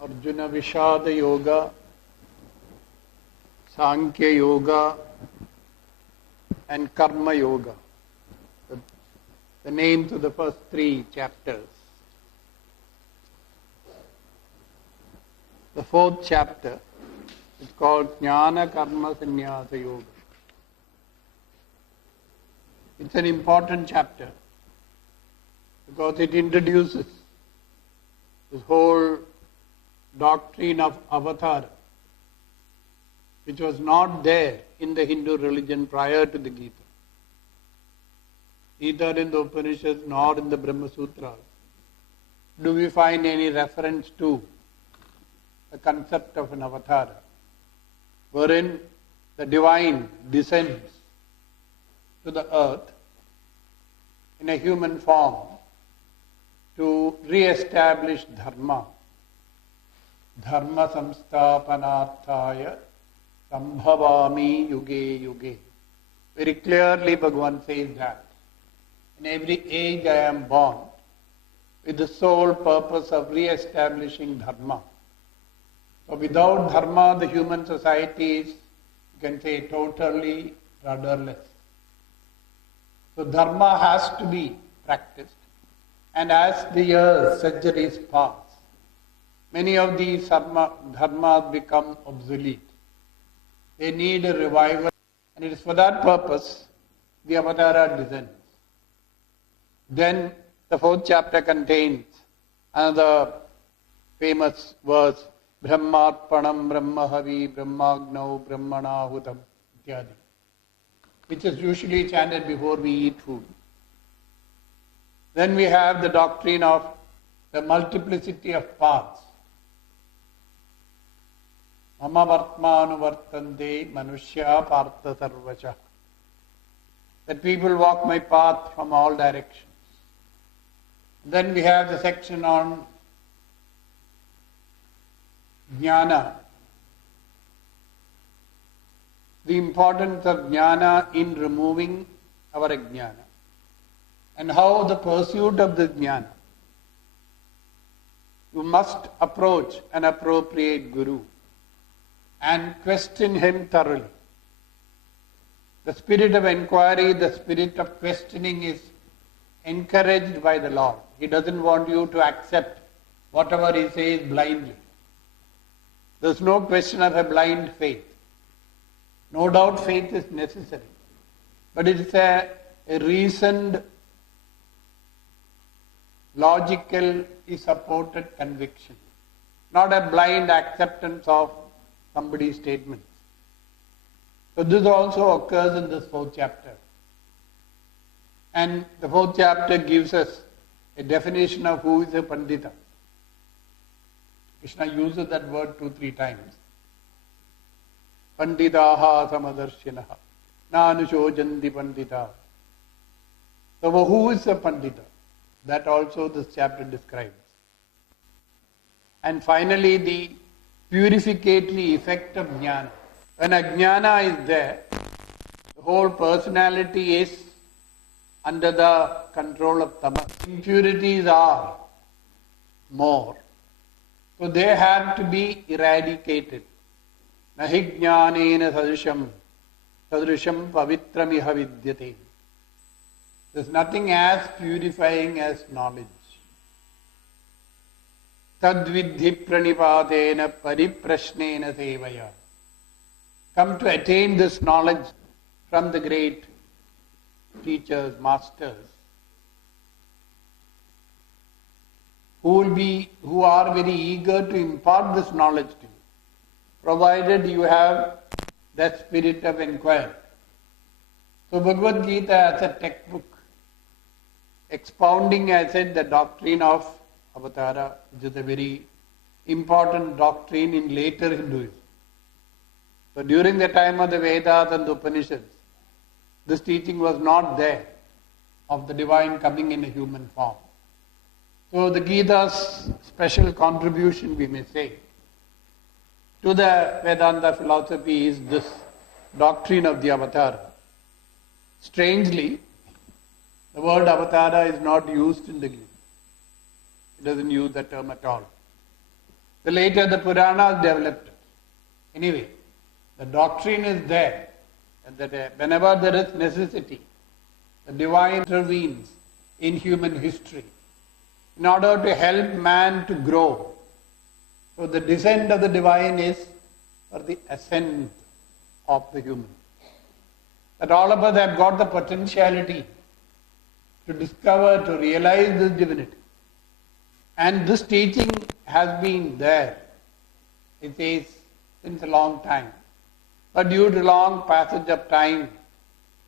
Arjuna Vishada Yoga, Sankhya Yoga and Karma Yoga. The names of the first three chapters. The fourth chapter is called Jnana Karma Sannyasa Yoga. It's an important chapter because it introduces this whole doctrine of avatara, which was not there in the Hindu religion prior to the Gita. Neither in the Upanishads nor in the Brahma Sutras do we find any reference to the concept of an avatara, wherein the divine descends to the earth in a human form to re-establish dharma. Dharma samsthapanarthaya sambhavami yuge yuge. Very clearly Bhagavan says that. In every age I am born with the sole purpose of re-establishing dharma. So without dharma, the human society is, you can say, totally rudderless. So dharma has to be practiced. And as the years, centuries pass, many of these dharmas become obsolete. They need a revival. And it is for that purpose the avatara descends. Then the fourth chapter contains another famous verse, Brahmarpanam Brahmahavi Brahmagnau Brahmanahutam ityadi, which is usually chanted before we eat food. Then we have the doctrine of the multiplicity of paths. Mama vartmanu vartante manushya partha sarvacha. That people walk my path from all directions. Then we have the section on jnana. The importance of jnana in removing our ajnana. And how the pursuit of the jnana. You must approach an appropriate guru and question him thoroughly. The spirit of inquiry, the spirit of questioning is encouraged by the Lord. He doesn't want you to accept whatever he says blindly. There's no question of a blind faith. No doubt faith is necessary. But it's a reasoned, logically supported conviction. Not a blind acceptance of somebody's statements. So this also occurs in this fourth chapter. And the fourth chapter gives us a definition of who is a Pandita. Krishna uses that word 2-3 times. Pandidaha samadarshinaha nanushojanti pandita. So who is a Pandita? That also this chapter describes. And finally the purificatory effect of jnana. When ajnana is there, the whole personality is under the control of tamas. Impurities are more. So they have to be eradicated. Nahi jnanena sadrisham pavitramiha vidyate. There's nothing as purifying as knowledge. Tadvidhi pranipadena pariprashnena sevaya. Come to attain this knowledge from the great teachers, masters, who are very eager to impart this knowledge to you, provided you have that spirit of inquiry. So Bhagavad Gita as a textbook, expounding, as I said, the doctrine of avatara, which is a very important doctrine in later Hinduism. So during the time of the Vedas and the Upanishads, this teaching was not there of the divine coming in a human form. So the Gita's special contribution, we may say, to the Vedanta philosophy is this doctrine of the avatara. Strangely, the word avatara is not used in the Gita. It doesn't use the term at all. The later the Puranas developed it. Anyway, the doctrine is there, and that whenever there is necessity, the divine intervenes in human history in order to help man to grow. So the descent of the divine is for the ascent of the human. That all of us have got the potentiality to discover, to realize this divinity. And this teaching has been there, it says, since a long time. But due to long passage of time,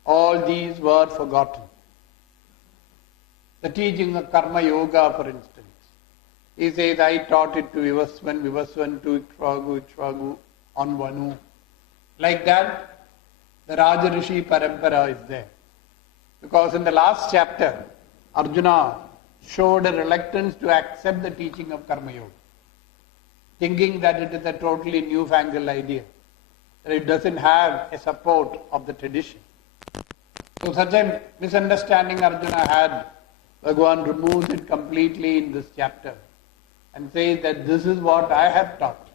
all these were forgotten. The teaching of Karma Yoga, for instance. He says, I taught it to Vivaswan to Ikshvagu on Vanu. Like that, the Rajarishi Parampara is there. Because in the last chapter, Arjuna showed a reluctance to accept the teaching of Karma Yoga, thinking that it is a totally newfangled idea, that it doesn't have a support of the tradition. So such a misunderstanding Arjuna had, Bhagavan removes it completely in this chapter and says that this is what I have taught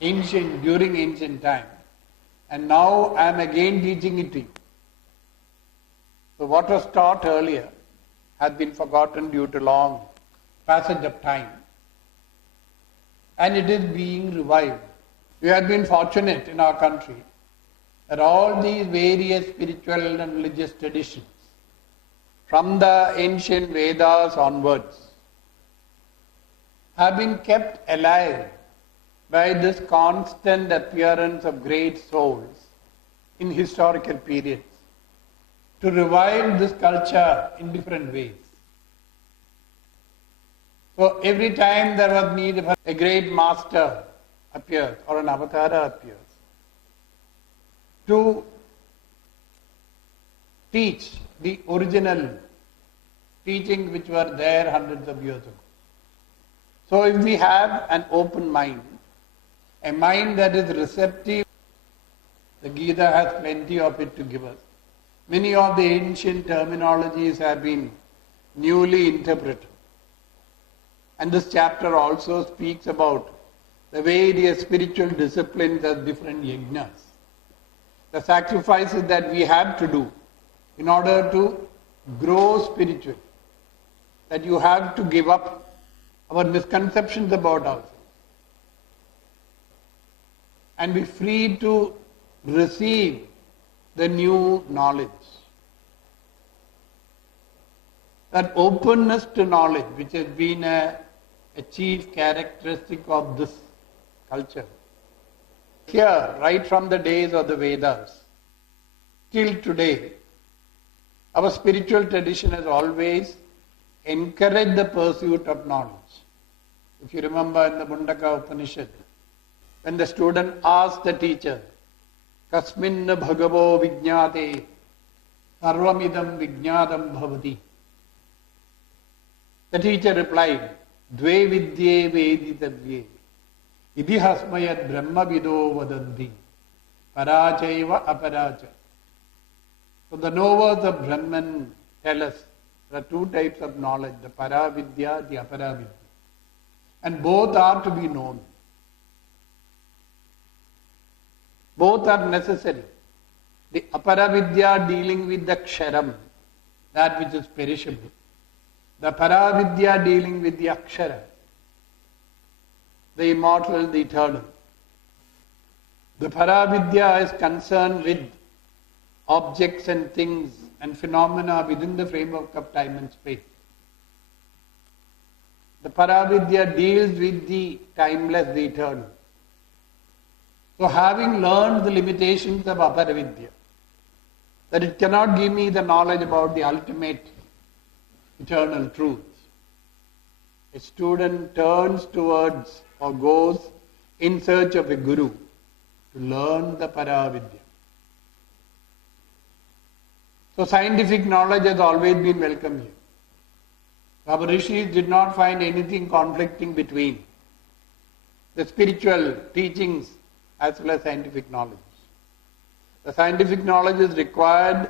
during ancient time, and now I am again teaching it to you. So what was taught earlier has been forgotten due to long passage of time, and it is being revived. We have been fortunate in our country that all these various spiritual and religious traditions, from the ancient Vedas onwards, have been kept alive by this constant appearance of great souls in historical periods to revive this culture in different ways. So every time there was need of a great master appears or an avatara appears to teach the original teachings which were there hundreds of years ago. So if we have an open mind, a mind that is receptive, the Gita has plenty of it to give us. Many of the ancient terminologies have been newly interpreted. And this chapter also speaks about the various spiritual disciplines as different yagnas. The sacrifices that we have to do in order to grow spiritually. That you have to give up our misconceptions about ourselves and be free to receive the new knowledge. That openness to knowledge, which has been a chief characteristic of this culture. Here, right from the days of the Vedas, till today, our spiritual tradition has always encouraged the pursuit of knowledge. If you remember in the Mundaka Upanishad, when the student asked the teacher, Kasmin bhagavo vijñāte sarvamidam vijñādam bhavati. The teacher replied, Dve vidye veditavye idihasmayad brahmavido vadanti parachaiva aparacha. So the knowers of Brahman tell us there are two types of knowledge, the para vidya, the apara vidya. And both are to be known. Both are necessary. The apara vidya dealing with the ksharam, that which is perishable. The para vidya dealing with the akshara, the immortal, the eternal. The para vidya is concerned with objects and things and phenomena within the framework of time and space. The para vidya deals with the timeless, the eternal. So having learned the limitations of apara vidya, that it cannot give me the knowledge about the ultimate eternal truth, a student turns towards or goes in search of a guru to learn the para vidya. So scientific knowledge has always been welcome here. Our rishis did not find anything conflicting between the spiritual teachings as well as scientific knowledge. The scientific knowledge is required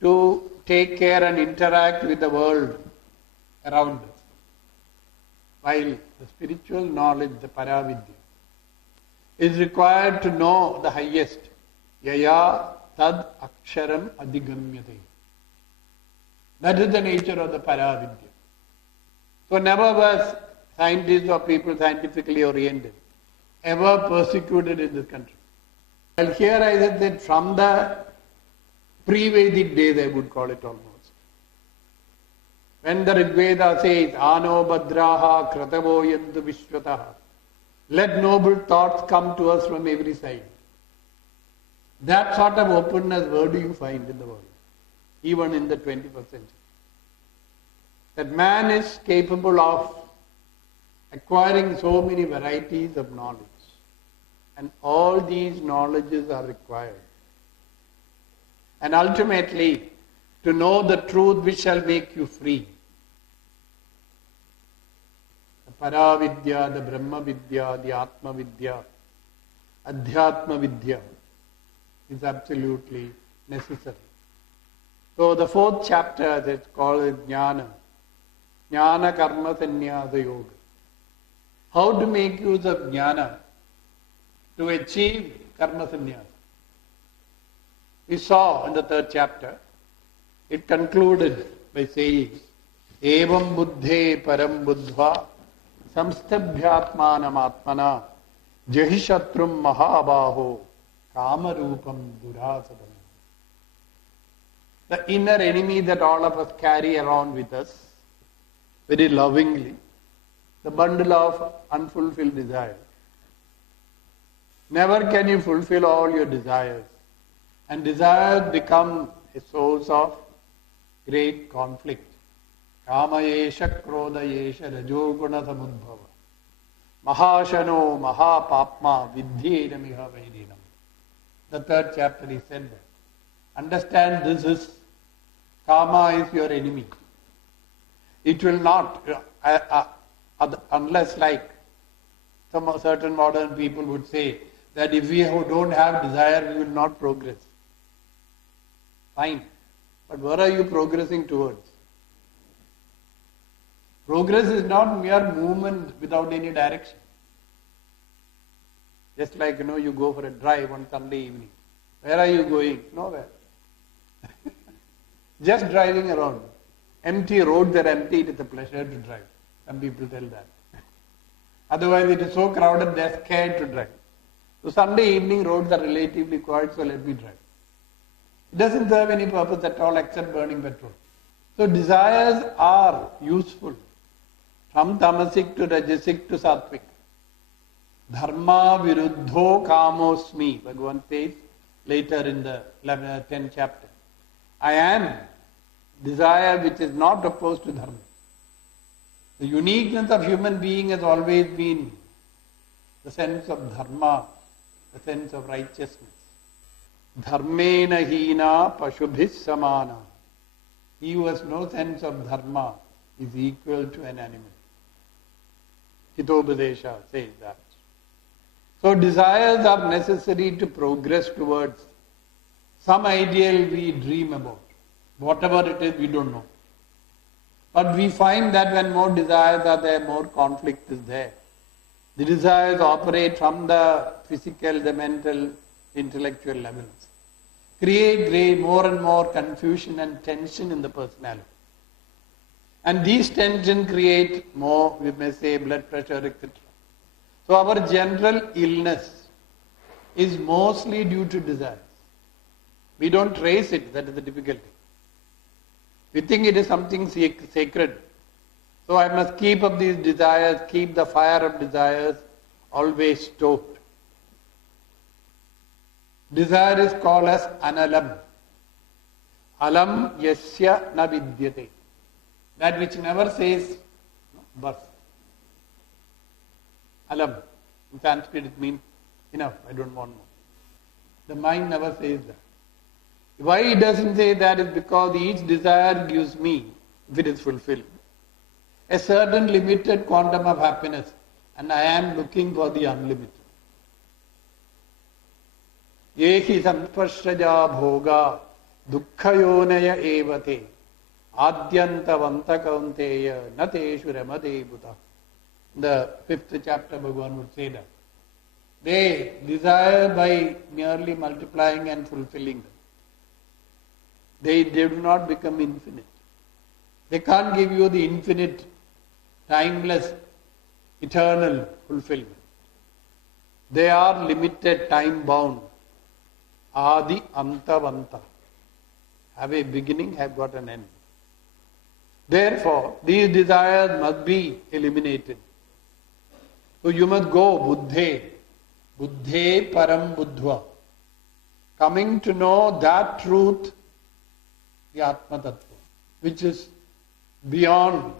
to take care and interact with the world around us. while the spiritual knowledge, the paravidya, is required to know the highest. Yaya tad aksharam adigamyate. That is the nature of the paravidya. So never was scientists or people scientifically oriented ever persecuted in this country. Well, here I said that from the pre-Vedic days, I would call it almost. When the Rig Veda says, Ano Badraha Kratavo Yantu Vishwataha, let noble thoughts come to us from every side. That sort of openness, where do you find in the world? Even in the 21st century. That man is capable of acquiring so many varieties of knowledge. And all these knowledges are required. And ultimately, to know the truth which shall make you free. The Paravidya, the Brahma Vidya, the Atma Vidya, Adhyatma Vidya is absolutely necessary. So the fourth chapter is called Jnana. Jnana Karma Sannyasa Yoga. How to make use of Jnana to achieve Karma Sannyasa. We saw in the third chapter, it concluded by saying, Evam buddhe param buddhva samstabhyatmanam atmana jahishatrum mahabaho kamarupam durasadam. The inner enemy that all of us carry around with us, very lovingly, the bundle of unfulfilled desires. Never can you fulfill all your desires. And desires become a source of great conflict. Kama yesha krodha yesha rajoguna samudbhava. Mahashano mahapapma vidhyena miha vaidinam. The third chapter he said that. Understand this is, karma is your enemy. It will not, unless like some certain modern people would say, that if we don't have desire, we will not progress. Fine. But where are you progressing towards? Progress is not mere movement without any direction. Just like, you go for a drive on Sunday evening. Where are you going? Nowhere. Just driving around. Empty roads are empty, it is a pleasure to drive. Some people tell that. Otherwise it is so crowded, they are scared to drive. So Sunday evening roads are relatively quiet, so let me drive. It doesn't serve any purpose at all except burning petrol. So desires are useful. From tamasic to rajasic to sattvic. Dharma viruddho kamosmi, Bhagavan says later in the 10th chapter. I am desire which is not opposed to dharma. The uniqueness of human being has always been the sense of dharma, the sense of righteousness. Dharmena hina pashubhis samana. He who has no sense of dharma is equal to an animal. Hitopadesha says that. So desires are necessary to progress towards some ideal we dream about. Whatever it is, we don't know. But we find that when more desires are there, more conflict is there. The desires operate from the physical, the mental, intellectual levels. Create more and more confusion and tension in the personality. And these tensions create more, we may say, blood pressure, etc. So our general illness is mostly due to desires. We don't trace it, that is the difficulty. We think it is something sacred. So I must keep up these desires, keep the fire of desires always stoked. Desire is called as analam. Alam yasya na vidyate. That which never says birth. Alam. In Sanskrit it means enough, I don't want more. The mind never says that. Why it doesn't say that is because each desire gives me, if it is fulfilled, a certain limited quantum of happiness, and I am looking for the unlimited. Yehi samsparshaja bhoga dukkhayonaya evate adyanta vanta kaunteya nateshu ramade buddha. The 5th chapter, Bhagavan would say that. They desire by merely multiplying and fulfilling them. They do not become infinite. They can't give you the infinite, timeless, eternal fulfillment. They are limited, time-bound. Adi Antavanta. Have a beginning, have got an end. Therefore, these desires must be eliminated. So you must go buddhe param buddhva. Coming to know that truth, the Atma Tattva, which is beyond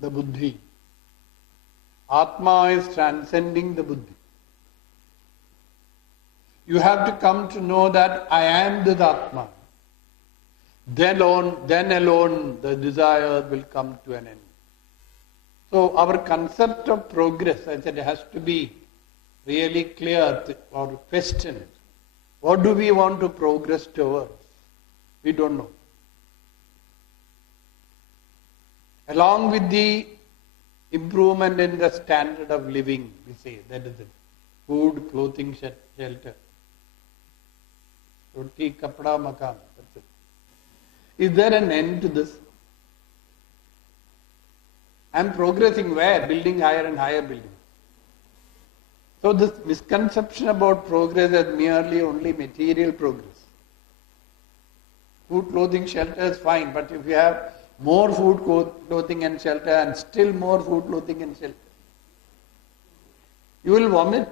the buddhi. Atma is transcending the buddhi. You have to come to know that I am the Atma. Then alone the desire will come to an end. So our concept of progress, I said, has to be really clear or questioned. What do we want to progress towards? We don't know. Along with the improvement in the standard of living, we say, that is it. Food, clothing, shelter. Roti, kapda, makan. That's it. Is there an end to this? I am progressing where? Building higher and higher buildings. So this misconception about progress is merely only material progress. Food, clothing, shelter is fine, but if you have more food, clothing and shelter and still more food, clothing and shelter, you will vomit.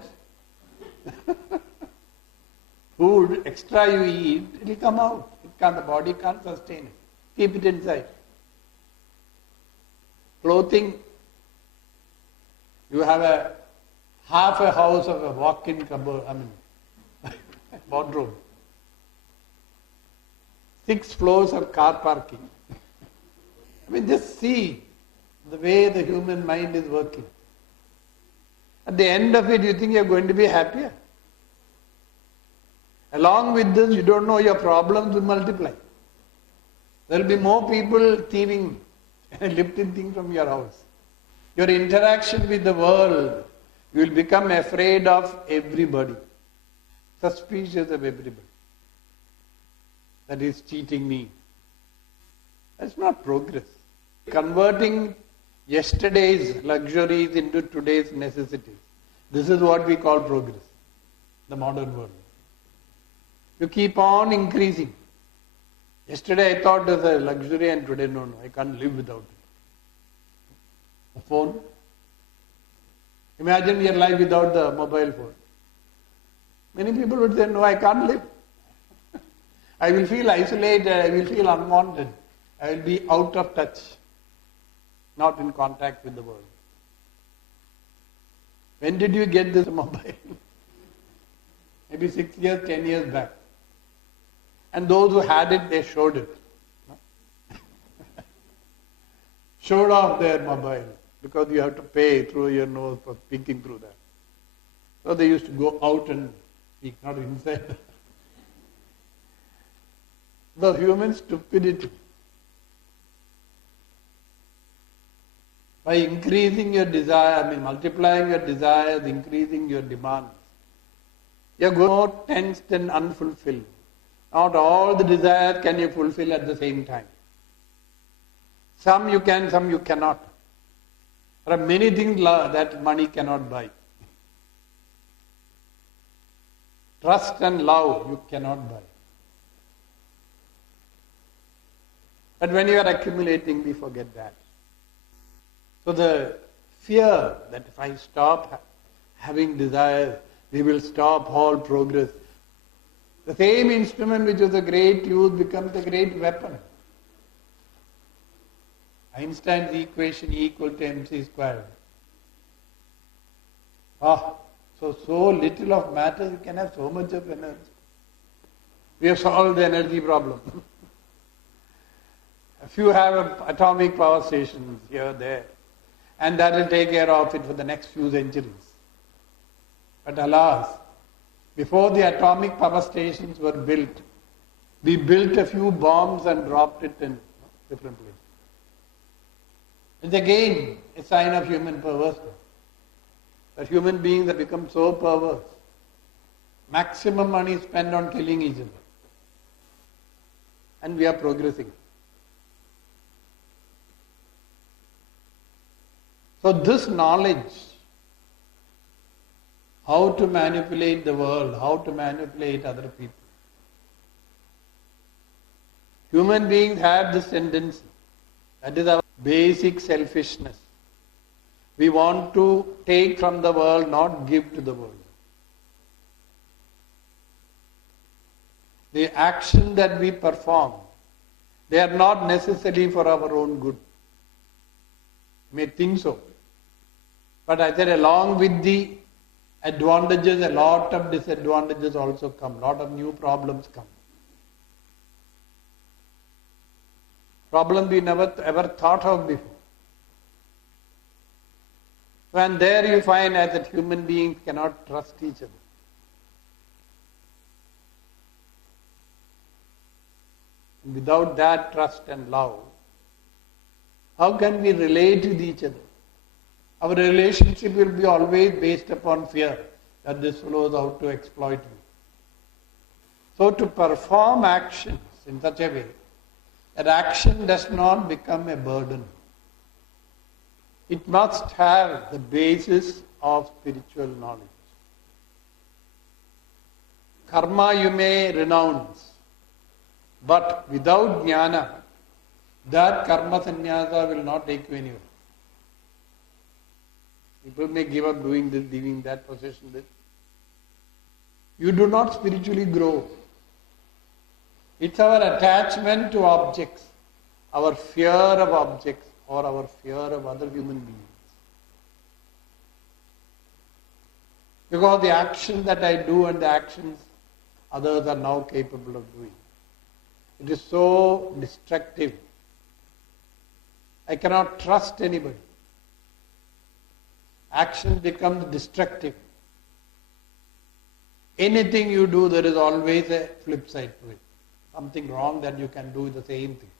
Food, extra you eat, it will come out. The body can't sustain it. Keep it inside. Clothing, you have half a house of a walk-in cupboard, wardrobe. 6 floors of car parking. Just see the way the human mind is working. At the end of it, you think you are going to be happier. Along with this, you don't know, your problems will multiply. There will be more people thieving and lifting things from your house. Your interaction with the world, you will become afraid of everybody. Suspicious of everybody. That is cheating me. That's not progress. Converting yesterday's luxuries into today's necessities. This is what we call progress. The modern world. You keep on increasing. Yesterday I thought it was a luxury and today no, I can't live without it. A phone. Imagine your life without the mobile phone. Many people would say, no, I can't live. I will feel isolated, I will feel unwanted. I will be out of touch. Not in contact with the world. When did you get this mobile? Maybe 6 years, 10 years back. And those who had it, they showed it. Showed off their mobile because you have to pay through your nose for speaking through that. So they used to go out and speak, not inside. The human stupidity. By increasing your desire, multiplying your desires, increasing your demands, you are more tensed and unfulfilled. Not all the desires can you fulfill at the same time. Some you can, some you cannot. There are many things that money cannot buy. Trust and love you cannot buy. But when you are accumulating, we forget that. So the fear that if I stop having desires, we will stop all progress. The same instrument which was a great use becomes a great weapon. Einstein's equation E equal to mc squared. So little of matter, you can have so much of energy. We have solved the energy problem. A few have atomic power stations here, there, and that will take care of it for the next few centuries. But alas, before the atomic power stations were built, we built a few bombs and dropped it in different places. It's again a sign of human perverseness. That human beings have become so perverse. Maximum money is spent on killing each other. And we are progressing. So this knowledge, how to manipulate the world, how to manipulate other people. Human beings have this tendency. That is our basic selfishness. We want to take from the world, not give to the world. The action that we perform, they are not necessarily for our own good. You may think so. But I said along with the advantages, a lot of disadvantages also come. A lot of new problems come. Problems we never ever thought of before. And there you find that human beings cannot trust each other. And without that trust and love, how can we relate with each other? Our relationship will be always based upon fear that this fellow is out to exploit me. So to perform actions in such a way that action does not become a burden. It must have the basis of spiritual knowledge. Karma you may renounce, but without jnana, that karma sannyasa will not take you anywhere. People may give up doing this, leaving that, possession this. You do not spiritually grow. It's our attachment to objects, our fear of objects, or our fear of other human beings. Because the action that I do and the actions others are now capable of doing. It is so destructive. I cannot trust anybody. Action becomes destructive. Anything you do, there is always a flip side to it. Something wrong that you can do the same thing.